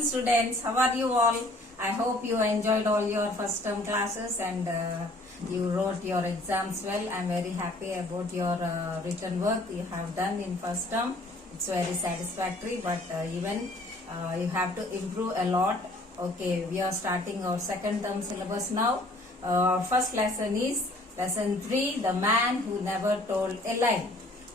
morning, students. How are you all? I hope you enjoyed all your first term classes and you wrote your exams well. I'm very happy about your written work you have done in first term. It's very satisfactory, but even you have to improve a lot. Okay, we are starting our second term syllabus now. Our first lesson is lesson 3, the man who never told a lie.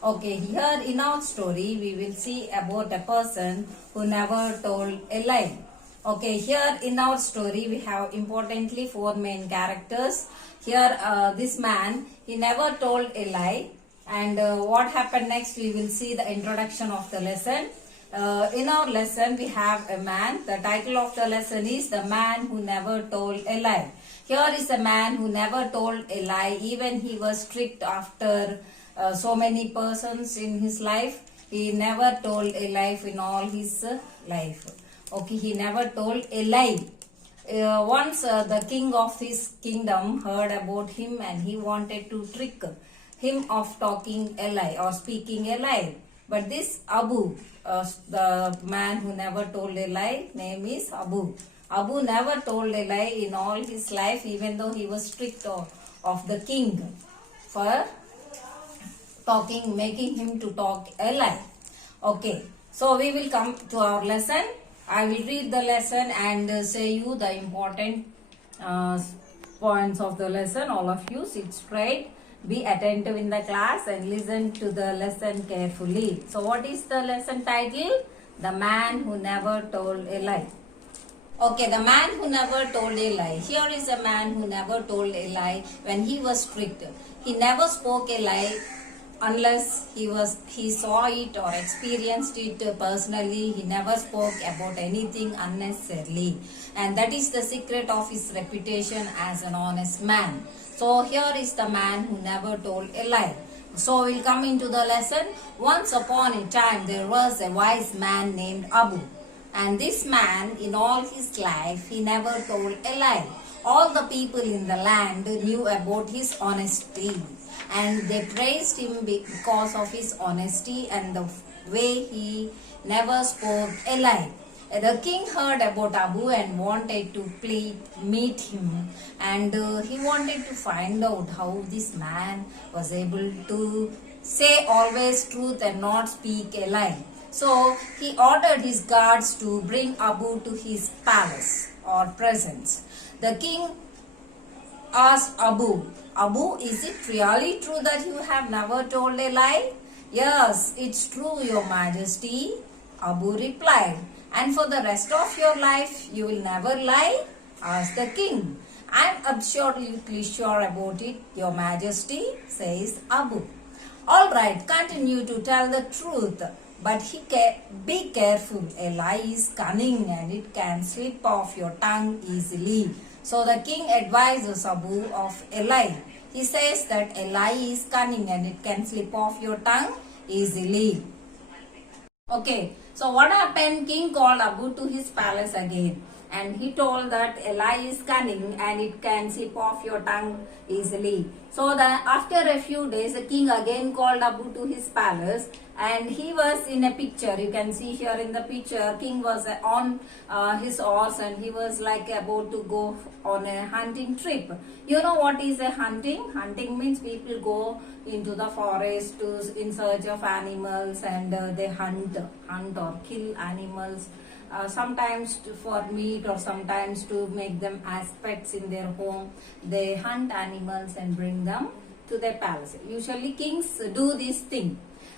Okay, here in our story, we will see about a person who never told a lie. Okay, here in our story, we have importantly 4 main characters. Here, this man, he never told a lie. And what happened next, we will see the introduction of the lesson. In our lesson, we have a man. The title of the lesson is The Man Who Never Told a Lie. Here is a man who never told a lie, even he was tricked after so many persons in his life. He never told a lie in all his life. Okay, he never told a lie. Once the king of his kingdom heard about him and he wanted to trick him of talking a lie or speaking a lie. But this Abu, the man who never told a lie, name is Abu. Abu never told a lie in all his life, even though he was tricked of the king for making him to talk a lie. Okay, so we will come to our lesson. I will read the lesson and say you the important points of the lesson. All of you sit straight, be attentive in the class and listen to the lesson carefully. So what is the lesson title? The Man Who Never Told a Lie. Okay, the man who never told a lie. Here is a man who never told a lie when he was tricked. He never spoke a lie unless he saw it or experienced it personally. He never spoke about anything unnecessarily, and that is the secret of his reputation as an honest man. So here is the man who never told a lie. So we'll come into the lesson. Once upon a time there was a wise man named Abu, and this man in all his life he never told a lie. All the people in the land knew about his honesty, and they praised him because of his honesty and the way he never spoke a lie. The king heard about Abu and wanted to meet him, and he wanted to find out how this man was able to say always truth and not speak a lie. So he ordered his guards to bring Abu to his palace or presence. The king asked Abu, is it really true that you have never told a lie? Yes, it's true, your majesty, Abu replied. And for the rest of your life, you will never lie? Asked the king. I'm absolutely sure about it, your majesty, says Abu. All right, continue to tell the truth. But be careful, a lie is cunning and it can slip off your tongue easily. So the king advises Abu of a lie. He says that a lie is cunning and it can slip off your tongue easily. Okay, so what happened? King called Abu to his palace again, and he told that a lie is cunning and it can slip off your tongue easily. So after a few days, the king again called Abu to his palace, and he was in a picture. You can see here in the picture, king was on his horse and he was like about to go on a hunting trip. You know what is a hunting? Hunting means people go into the forest in search of animals, and they hunt or kill animals. Sometimes for meat or sometimes to make them as pets in their home. They hunt animals and bring them to their palace. Usually kings do this thing.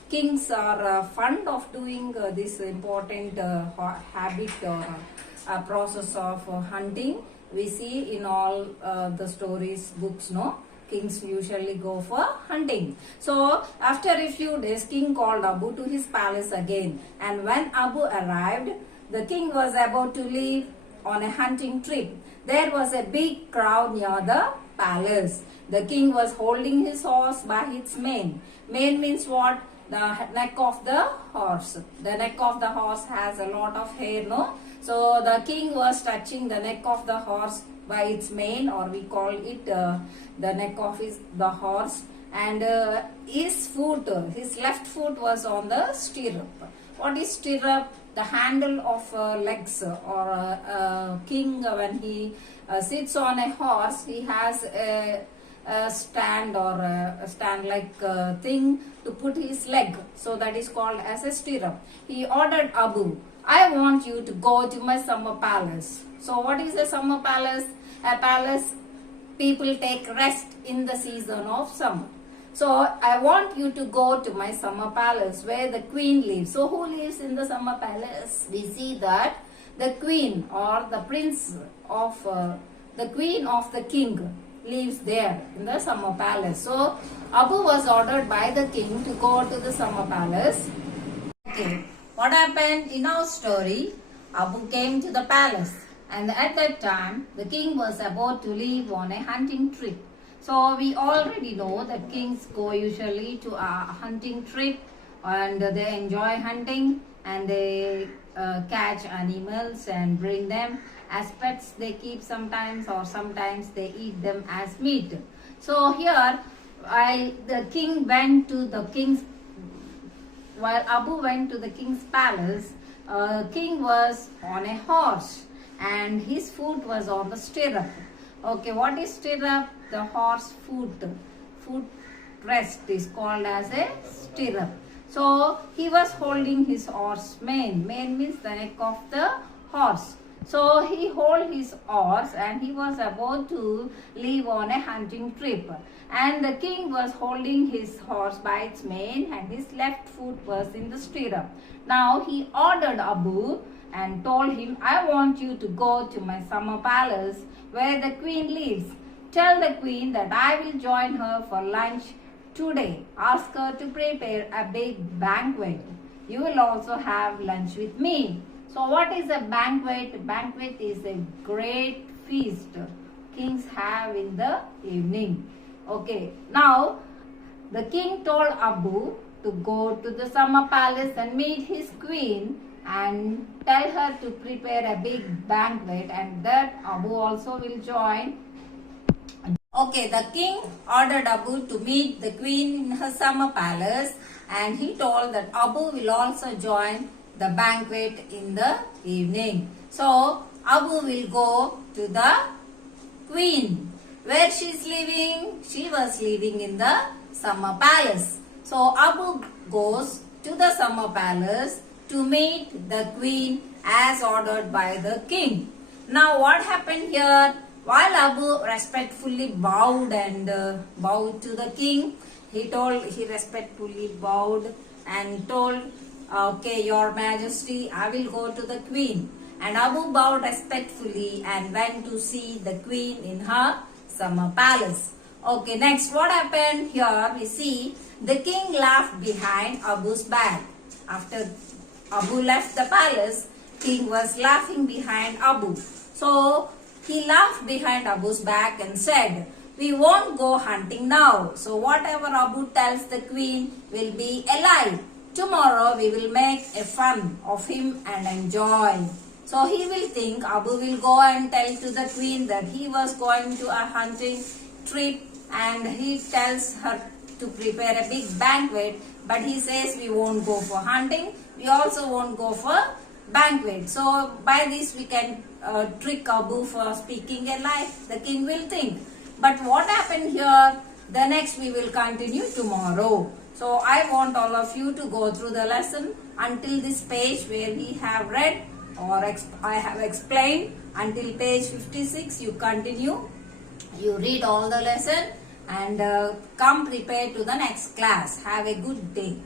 Kings are fond of doing this important habit or process of hunting. We see in all the stories, books, no? Kings usually go for hunting. So after a few days, king called Abu to his palace again. And when Abu arrived, the king was about to leave on a hunting trip. There was a big crowd near the palace. The king was holding his horse by its mane. Mane means what? The neck of the horse. The neck of the horse has a lot of hair, no? So the king was touching the neck of the horse by its mane, or we call it the neck of the horse. And his left foot was on the stirrup. What is stirrup? the handle of legs, or a king when he sits on a horse, he has a stand, or a stand like thing to put his leg. So that is called as a stirrup. He ordered Abu, I want you to go to my summer palace. So what is a summer palace? A palace people take rest in the season of summer. So I want you to go to my summer palace where the queen lives. So who lives in the summer palace? We see that the queen, or the prince of the queen of the king lives there in the summer palace. So Abu was ordered by the king to go to the summer palace. Okay, what happened in our story? Abu came to the palace, and at that time the king was about to leave on a hunting trip. So we already know that kings go usually to a hunting trip, and they enjoy hunting, and they catch animals and bring them as pets. They keep sometimes, or sometimes they eat them as meat. So here the king went to the king's while Abu went to the king's palace. King was on a horse and his foot was on the stirrup. Okay, what is stirrup? The horse foot rest is called as a stirrup. So he was holding his horse mane. Mane means the neck of the horse. So he held his horse and he was about to leave on a hunting trip. And the king was holding his horse by its mane, and his left foot was in the stirrup. Now he ordered Abu and told him, I want you to go to my summer palace where the queen lives. Tell the queen that I will join her for lunch today. Ask her to prepare a big banquet. You will also have lunch with me. So what is a banquet? Banquet is a great feast kings have in the evening. Okay, now the king told Abu to go to the summer palace and meet his queen and tell her to prepare a big banquet, and that Abu also will join. Okay, the king ordered Abu to meet the queen in her summer palace, and he told that Abu will also join the banquet in the evening. So Abu will go to the queen. Where she is living? She was living in the summer palace. So Abu goes to the summer palace to meet the queen as ordered by the king. Now what happened here? While Abu respectfully bowed to the king, he respectfully bowed and told, okay, your majesty, I will go to the queen. And Abu bowed respectfully and went to see the queen in her summer palace. Okay, next what happened here? We see the king laughed behind Abu's back. After Abu left the palace, king was laughing behind Abu. So he laughed behind Abu's back and said, we won't go hunting now. So whatever Abu tells the queen will be a lie. Tomorrow we will make a fun of him and enjoy. So he will think Abu will go and tell to the queen that he was going to a hunting trip, and he tells her to prepare a big banquet, but he says we won't go for hunting, we also won't go for banquet. So by this we can trick Abu for speaking a lie, the king will think. But what happened here, the next we will continue tomorrow. So I want all of you to go through the lesson until this page where we have read, or I have explained until page 56. You continue, you read all the lesson and come prepared to the next class. Have a good day.